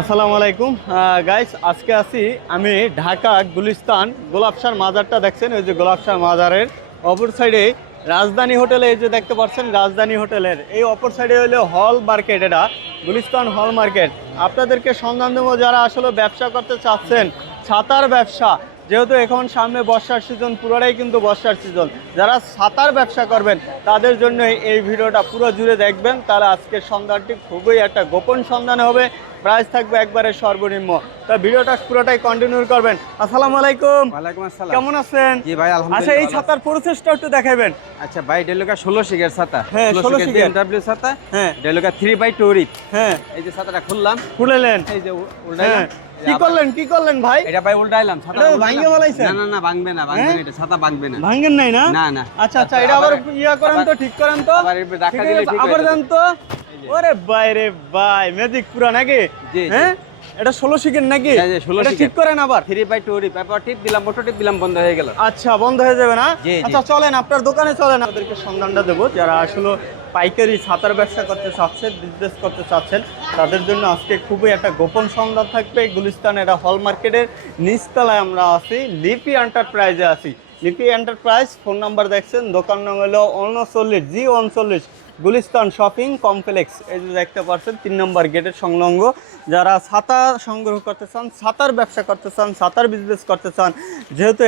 আসসালামু আলাইকুম গাইস, আজকে আছি আমি ঢাকা গুলিস্তান গোলাপশার মাজারটা দেখছেন। ওই যে গোলাপশার মাজারের অপর সাইডে রাজধানী হোটেলে, এই যে দেখতে পাচ্ছেন রাজধানী হোটেলের এই অপর সাইডে হলো হল মার্কেট। এটা গুলিস্তান হল মার্কেট। আপনাদেরকে সন্ধান দেবো যারা আসলে ব্যবসা করতে চাচ্ছেন, ছাতার ব্যবসা, যেহেতু এখন সামনে বর্ষার সিজন, পুরোটাই কিন্তু বর্ষার সিজন। যারা ছাতার ব্যবসা করবেন তাদের জন্য এই ভিডিওটা পুরো জুড়ে দেখবেন, তাহলে আজকের সন্ধানটি খুবই একটা গোপন সন্ধান হবে। প্রাইস থাকবে একবারে সর্বনিম্ন। তা ভিডিওটা পুরোটাই কন্টিনিউ করবেন। আসসালামু আলাইকুম। ওয়ালাইকুম আসসালাম। কেমন আছেন? জি ভাই, আচ্ছা, আলহামদুলিল্লাহ। এই ছাতার প্রসেসটা একটু দেখাবেন। আচ্ছা ভাই, ডেলুকা 16 শিকের ছাতা। হ্যাঁ, 16 শিকের BMW ছাতা। হ্যাঁ, ডেলুকা 3x2 রিপ। হ্যাঁ, এই যে ছাতাটা খুললাম, খুলেলেন। এই যে উল্টাইলাম। হ্যাঁ, কি করলেন ভাই? এটা ভাই উল্টাইলাম, ছাতা এটা উল্টাইলাম। ভাঙিয়ে ফেলাইছেন? না না না, ভাঙবে না, ভাঙবে না, এটা ছাতা ভাঙবে না। ভাঙেন নাই না? না না। আচ্ছা আচ্ছা, এটা আবার ইয়া করেন তো, ঠিক করেন তো। আবার এবার ধাক্কা ঠিক দিলে আছে, ঠিক আবার হয়ে দেন যাবে। তো। এই যে। ওরে ভাই রে ভাই, ম্যাজিক পুরা নাকি? জি, জি। হ্যাঁ, এটা 16 শিকের নাকি? হ্যাঁ, জি, 16 এটা শিকের। ঠিক করেন আবার। 3x2 রিপ। এবার টিপ দিলাম, মোটর টিপ দিলাম, বন্ধ হয়ে গেল। আচ্ছা, বন্ধ হয়ে যাবে না? জি, জি। আচ্ছা, চলেন আপনার দোকানে চলেন, আপনাদেরকে সন্ধানটা দেবো। যারা আসলে পাইকারি ছাতার ব্যবসা করতে চাচ্ছেন, বিজনেস করতে চাচ্ছেন, তাদের জন্য আজকে খুবই একটা গোপন সন্ধান থাকবে। গুলিস্তান এটা হল মার্কেটের নিচতলায় আমরা আছি, লিপি এন্টারপ্রাইজে আছি। লিপি এন্টারপ্রাইজ, ফোন নাম্বার দেখছেন, দোকান নাম হলো 39G39 গুলিস্তান শপিং কমপ্লেক্স। এই যে দেখতে পাচ্ছেন 3 নম্বর গেটের সংলগ্ন। যারা ছাতা সংগ্রহ করতে চান, ছাতার ব্যবসা করতে চান, ছাতার বিজনেস করতে চান, যেহেতু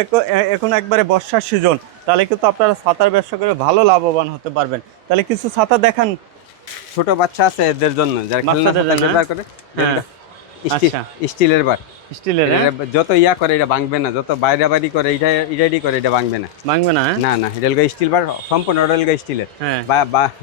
এখন একবারে বর্ষার সিজন, তাহলে কিন্তু আপনারা ছাতার ব্যবসা করে ভালো লাভবান হতে পারবেন। তাহলে কিছু ছাতা দেখান। ছোট বাচ্চা আছে এদের জন্য, যারা খেলনা বাচ্চাদের ছাতা জন্য, ব্যবহার করে। হ্যাঁ। আচ্ছা, স্টিলের বার। স্টিলের। এটা যত ইয়া করে এটা ভাঙবে না, যত বাইরে করে এটা করে এটা ভাঙবে না। ভাঙবে না? না না, রেলগা স্টিল বার, সম্পূর্ণ রেলগা স্টিলের। হ্যাঁ।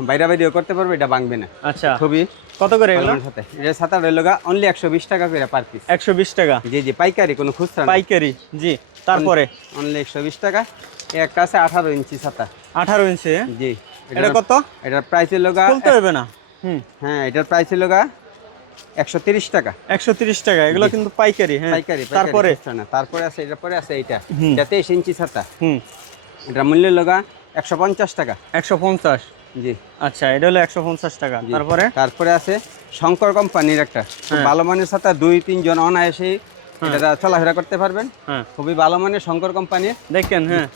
বাইরেও করতে পারবে, এটা ভাঙবে না। আচ্ছা, খুবই কত করে এগুলো? সাথে এটা ছাতা রেলগা অনলি 120 টাকা করে পার পিস। 120 টাকা? জি জি, পাইকারি, কোনো খুচরা না। পাইকারি, জি। তারপরে অনলি 120 টাকা। একটা আছে 18 ইঞ্চি ছাতা। 18 ইঞ্চি? জি। এটা কত? এটার প্রাইস হলো খুলতে হবে না? হ্যাঁ, এটার প্রাইস হলো 130 টাকা। 130 টাকা। এগুলো কিন্তু পাইকারি। হ্যাঁ, পাইকারি। তারপরে তারপরে আছে, এটার পরে আছে এইটা। এটা 23 ইঞ্চি ছাতা। হুম, এটার মূল্য লগা 150 টাকা। 150? জি। আচ্ছা, এটা হলো 150 টাকা। জি। তারপরে তারপরে আছে শঙ্কর কোম্পানির একটা খুব ভালো মানের ছাতা, 2-3 জন অনায়াসে এটা চলাফেরা করতে পারবেন। হ্যাঁ, খুবই ভালো মানের শঙ্কর কোম্পানির। দেখেন। হ্যাঁ,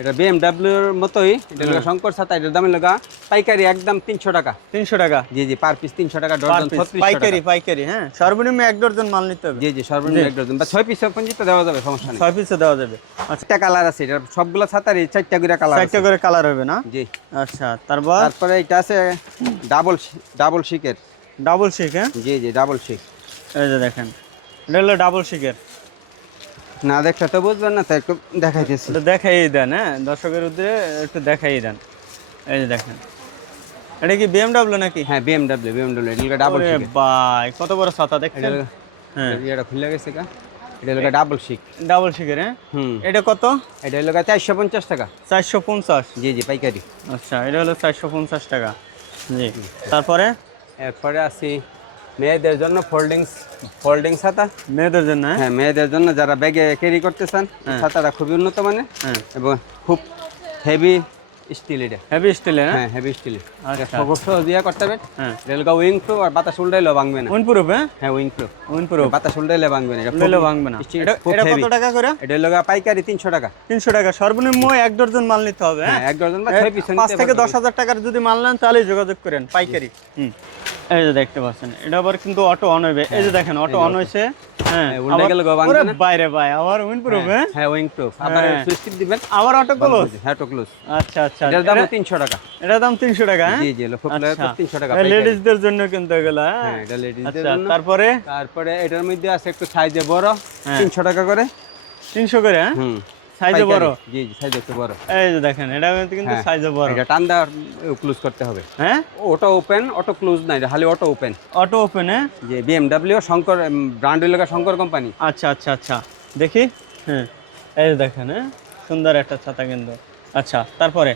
এটা BMW এর মতোই, এটা লগা শঙ্কর ছাতা। এটার দাম লগা পাইকারি একদম 300 টাকা। 300 টাকা? জি জি, পার পিস 300 টাকা, ডজন 3600 পাইকারি। টাকা। পাইকারি, হ্যাঁ। সর্বনিম্ন 1 ডজন মাল নিতে হবে? জি জি, সর্বনিম্ন 1 ডজন বা 6 পিস পর্যন্ত দেওয়া যাবে, সমস্যা নেই। 6 পিসে দেওয়া যাবে? আচ্ছা, 4টা কালার আছে, এটা সবগুলো ছাতারই 4টা করে কালার আছে। 4টা করে কালার হবে না? জি। আচ্ছা, তারপর? তারপরে এটা আছে ডাবল শিকের। ডাবল শিক? হ্যাঁ, জি জি, ডাবল শিক। এই যে দেখেন, এটা হলো ডাবল শিকের। না দেখলে তো বুঝবেন না, তাই একটু দেখাইতেছি। এটা দেখাই দেন। হ্যাঁ, দর্শকের উদ্দেশ্যে একটু দেখাই দেন। এই যে দেখেন, এটা কি BMW নাকি? হ্যাঁ, BMW এটা ডাবল ওরে শিক। ভাই, কত বড় ছাতা দেখছেন? হ্যাঁ, এটা খুলে গেছে কা, এটা ডাবল শিক। ডাবল শিকের? হ্যাঁ। হুম। এটা কত? এটা হলো 450 টাকা। 450? জি জি, পাইকারি। আচ্ছা, এটা হলো 450 টাকা। জি। তারপরে এরপরে আছি মেয়েদের জন্য ফোল্ডিং ছাতা। মেয়েদের জন্য? হ্যাঁ, মেয়েদের জন্য যারা ব্যাগে ক্যারি করতে চান, ছাতাটা খুবই উন্নত মানের। হ্যাঁ, এবং খুব হেভি স্টিল। এটা হেভি স্টিলের? হ্যাঁ, হেভি স্টিল। আচ্ছা। দিয়া করতে হবে। হ্যাঁ, রেলগা উইং প্রুফ, আর বাতাস উল্টাইলেও ভাঙবে না। উইন্ডপ্রুফ? হ্যাঁ, হ্যাঁ, উইং প্রুফ। উইন্ডপ্রুফ। বাতাস উল্টাইলে ভাঙবে না, এটা উল্টাইলেও ভাঙবে না। স্টিল এটা খুব এটা হেভি। কত টাকা করে? এটা হলো পাইকারি 300 টাকা। 300 টাকা। সর্বনিম্ন 1 ডজন মাল নিতে হবে? হ্যাঁ, হ্যাঁ, 1 ডজন বা 6 পিস 5 থেকে 10,000 টাকার যদি মাল নেন তাহলে যোগাযোগ করেন, পাইকারি। এই যে দেখতে পাচ্ছেন, এটা আবার কিন্তু অটো অন হবে। এই যে দেখেন, অটো অন হয়েছে। হ্যাঁ, উল্টা গেলে ভাঙবে ওরে না। বাইরে ভাই, আবার উইন্ডপ্রুফ? হ্যাঁ, হ্যাঁ, উইং প্রুফ। আবার হ্যাঁ। সুইচ টিপ দিবেন, আবার অটো ক্লোজ? হ্যাঁ, অটো ক্লোজ। আচ্ছা আচ্ছা, এটার দাম 300 টাকা। এটার দাম 300 টাকা? হ্যাঁ, জি জি, খুব 300 টাকা। লেডিসদের জন্য কিন্তু এগুলো। হ্যাঁ, এটা লেডিসদের আচ্ছা, জন্য। তারপরে এটার মধ্যে আছে একটু সাইজে বড়, 300 টাকা করে। 300 করে? হ্যাঁ, হুম, সাইজে বড়? জি জি, সাইজ একটু বড়। এই যে দেখেন, এটা কিন্তু হ্যাঁ, সাইজে বড়। এটা টান্দা ক্লোজ করতে হবে। হ্যাঁ, অটো ওপেন, অটো ক্লোজ না, এটা খালি অটো ওপেন। Auto open? হ্যাঁ, যে BMW শঙ্কর ব্র্যান্ড এলাকা, শঙ্কর কোম্পানি। আচ্ছা আচ্ছা আচ্ছা, দেখি। হ্যাঁ, এই যে দেখেন, হ্যাঁ, সুন্দর একটা ছাতা কিন্তু। আচ্ছা, তারপরে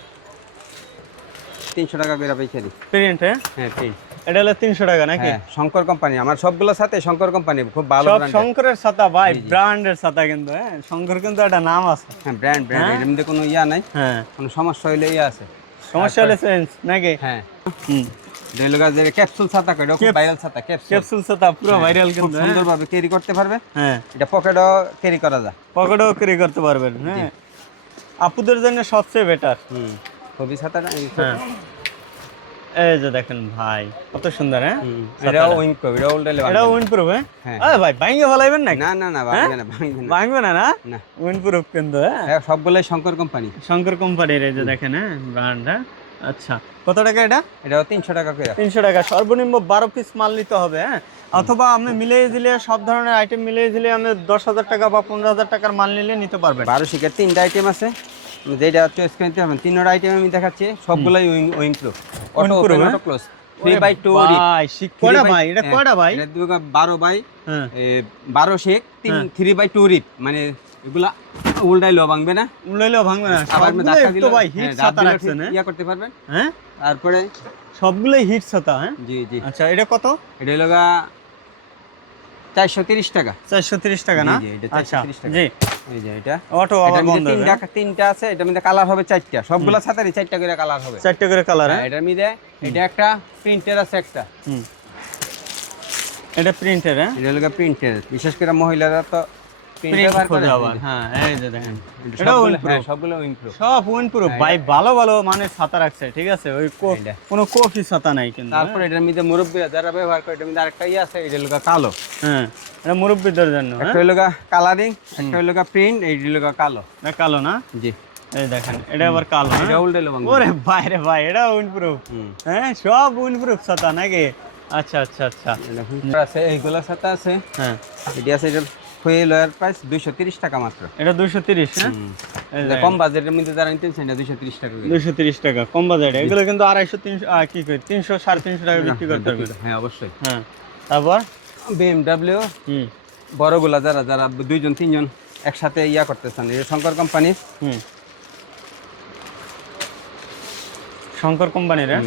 300 টাকা করে পাইকারি। প্রিন্ট? হ্যাঁ, হ্যাঁ, প্রিন্ট। এটা হলো 300 টাকা নাকি? হ্যাঁ, শঙ্কর কোম্পানি। আমার সবগুলোর সাথে শঙ্কর কোম্পানি, খুব ভালো সব ব্র্যান্ড। শঙ্করের ছাতা ভাই, ব্র্যান্ডের ছাতা কিন্তু। হ্যাঁ, শঙ্কর কিন্তু একটা নাম আছে। হ্যাঁ, ব্র্যান্ড এর মধ্যে কোনো ইয়া নাই। হ্যাঁ, কোনো সমস্যা হইলে ইয়া আছে। সমস্যা হলে চেঞ্জ নাকি? হ্যাঁ। হুম, রেলগা যে ক্যাপসুল ছাতা কয় এটা খুব ভাইরাল ছাতা ক্যাপসুল ক্যাপসুল ছাতা পুরো ভাইরাল খুব কিন্তু, হ্যাঁ? সুন্দরভাবে ক্যারি করতে পারবে। হ্যাঁ, এটা পকেটও ক্যারি করা যায়। পকেটেও ক্যারি করতে পারবেন, হ্যাঁ। আপুদের জন্য সবচেয়ে বেটার। খুবই ছাতাটা হ্যাঁ, এই যে দেখেন ভাই কত সুন্দর, হ্যাঁ? এটাও উইন্ড প্রুফ, এটা উল্টালে এটা উইন্ড প্রুফ, হ্যাঁ? হ্যাঁ। আরে ভাই ভাঙিয়ে ফেলাইবেন নাকি? না না না ভাঙবে না, ভাঙবে না। ভাঙবে না, না? না। উইন্ড প্রুফ কিন্তু, হ্যাঁ? হ্যাঁ, সবগুলাই শঙ্কর কোম্পানি। শঙ্কর কোম্পানির, এই যে দেখেন, হ্যাঁ, ব্র্যান্ড, হ্যাঁ? আচ্ছা, কত টাকা এটা? এটাও 300 টাকা করে। 300 টাকা। সর্বনিম্ন 12 পিস মাল নিতে হবে, হ্যাঁ? অথবা আপনি মিলিয়ে দিলে, সব ধরনের আইটেম মিলিয়ে দিলে আপনি 10,000 টাকা বা 15,000 টাকার মাল নিলে নিতে পারবেন। 12 শিকের 3টা আইটেম আছে, যেটা চয়েস করে নিতে পারবেন। 3টা আইটেম আমি দেখাচ্ছি, সবগুলাই wing proof, auto open, auto close, 3/2 রিপ। ভাই শিক কয়টা ভাই? এটা কয়টা ভাই? এটা 12 বাই হ্যাঁ, 12 শিক, 3/2 রিপ। মানে এগুলা উল্টাইলো ভাঙবে না, উড়াইলেও ভাঙবে না। আবার সবগুলো ধাক্কা একটু দিলে ভাই হিট ছাতা রাখছেন, হ্যাঁ? ইয়া করতে পারবেন। হ্যাঁ, তারপরে সবগুলোই হিট ছাতা, হ্যাঁ? জি জি, আচ্ছা, এটা কত? এটা হলো 430 টাকা। 430 টাকা না? জি, এটা আচ্ছা, 430 টাকা। জি। এই যে এটা, অটো আবার এটার বন্ধ মধ্যে হবে, হ্যাঁ? তিনটা আছে, এটার মধ্যে কালার হবে 4টা, সবগুলা ছাতারই 4টা করে কালার হবে। 4টা করে কালার, হ্যাঁ, হ্যাঁ? এটার মধ্যে এটা একটা প্রিন্টের আছে একটা। হুম। এটা প্রিন্টের, হ্যাঁ? এটা হলো প্রিন্টের, বিশেষ করে মহিলারা তো প্রিন্টার প্রিন্ট বার করে। খোঁজে আবার, হ্যাঁ, এই যে দেখেন। এটা এটাও সবগুলো, উইন্ড হ্যাঁ, প্রুফ। সবগুলো উইন্ড প্রুফ। সব উইন্ড প্রুফ ভাই, ভালো ভালো মানের ছাতা রাখছে, ঠিক আছে? ওই এইটা। কোনো কফি ছাতা নাই কিন্তু, তারপর এটার মধ্যে মুরব্বীরা যারা ব্যবহার করে, এটার মধ্যে আরেকটা ইয়ে আছে, এটা হলো কালো। হ্যাঁ, এটা মুরব্বীদের জন্য, হ্যাঁ? একটা হলো কালারিং, একটা হলো প্রিন্ট, এই হলো কালো। এটা কালো না? জি, এই দেখেন, এটা আবার কালো, হ্যাঁ? এটা উল্টাইলো ভাঙবে। ওরে ভাই রে ভাই, এটা উইন্ড প্রুফ, হ্যাঁ? সব উইন্ড প্রুফ ছাতা নাকি? আচ্ছা আচ্ছা আচ্ছা, এটা আছে, এইগুলা ছাতা আছে। হ্যাঁ, এটি আছে, এটা ফুয়েল ওয়ার প্রাইস 230 টাকা মাত্র। এটা 230, হ্যাঁ? এই এটা দেখেন, কম বাজেটের মধ্যে যারা নিতে চান, এটা 230 টাকা করে। 230 টাকা কম বাজারে। এগুলো কিন্তু 250, 300, কি কই 300, 350 টাকা বিক্রি করতে হবে। হ্যাঁ, অবশ্যই। হ্যাঁ, তারপর BMW হুম বড়গুলা যারা যারা 2জন 3জন একসাথে ইয়া করতে চান, এটা শঙ্কর কোম্পানির। হুম শঙ্কর কোম্পানির, হ্যাঁ?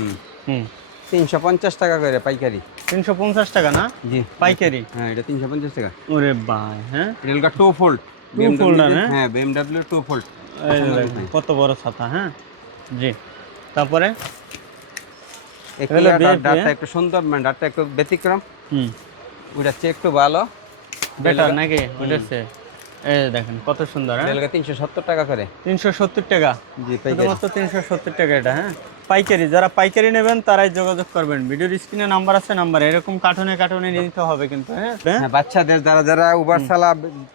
হুম 350 টাকা করে পাইকারি। 350 টাকা না? জি, পাইকারি? হ্যাঁ, এটা 350 টাকা। ওরে ভাই, হ্যাঁ? এটা হলো 2 ফোল্ড, Two folder, হ্যাঁ? হ্যাঁ, BMW 2 ফোল্ড। এই যে দেখেন, কত বড় ছাতা, হ্যাঁ? জি, তারপরে হলো VIP, ডাটটা একটু সুন্দর, মানে ডাটটা একটু ব্যতিক্রম, হুম ওইটা চেয়ে একটু ভালো। বেটার নাকি ওটাছে? এই যে দেখেন কত সুন্দর, হ্যাঁ? এটা 370 টাকা করে। 370 টাকা? জি, পাইকারি। শুধুমাত্র 370 টাকা এটা, হ্যাঁ? পাইকারি, যারা পাইকারি নেবেন তারাই যোগাযোগ করবেন। ভিডিওর স্ক্রিনে নাম্বার আছে, নাম্বার এরকম কার্টুনে কার্টুনে নিতে হবে কিন্তু, হ্যাঁ? হ্যাঁ, বাচ্চাদের যারা যারা উবার চালা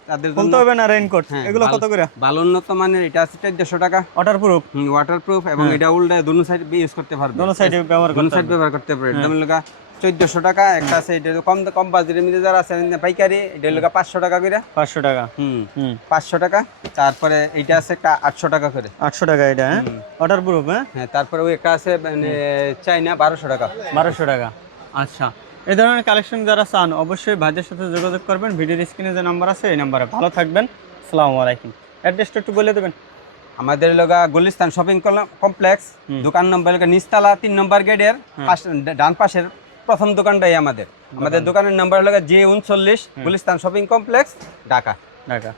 তাদের জন্য বলতে হবে না রেইনকোট, হ্যাঁ, এগুলো কত করে? ভালো উন্নত মানের। এটা আছে 1400 টাকা, ওয়াটার প্রুফ, ওয়াটারপ্রুফ, এবং এটা উল্টে দুনো সাইড ইউজ করতে পারবে, দোনো সাইডে ব্যবহার দুনো করতে সাইড হবে। ব্যবহার করতে পারবে। দাম লাগা 1400 টাকা। একটা আছে এটা কম কম বাজেটের মধ্যে যারা আছে পাইকারি, এটা লাগা 500 টাকা করে। 500 টাকা? হুম, হুম 500 টাকা। তারপরে এইটা আছে একটা 800 টাকা করে। 800 টাকা এটা, হ্যাঁ? ওয়াটার প্রুফ, হ্যাঁ? হ্যাঁ, তারপরে ওই একটা আছে মানে চাইনা 1200 টাকা। 1200 টাকা। আচ্ছা, এই ধরনের কালেকশন যারা চান অবশ্যই ভাইদের সাথে যোগাযোগ করবেন। ভিডিওর স্ক্রিনে যে নাম্বার আছে এই নাম্বারে। ভালো থাকবেন, আসসালামু আলাইকুম। অ্যাড্রেসটা একটু বলে দেবেন। আমাদের লগা গুলিস্তান শপিং কমপ্লেক্স, দোকান নম্বর লগা নিচতলা 3 নম্বর গেটের ডান পাশের প্রথম দোকানটাই আমাদের। আমাদের দোকানের নাম্বার লগা J39, Gulistan shopping complex, Dhaka. Dhaka.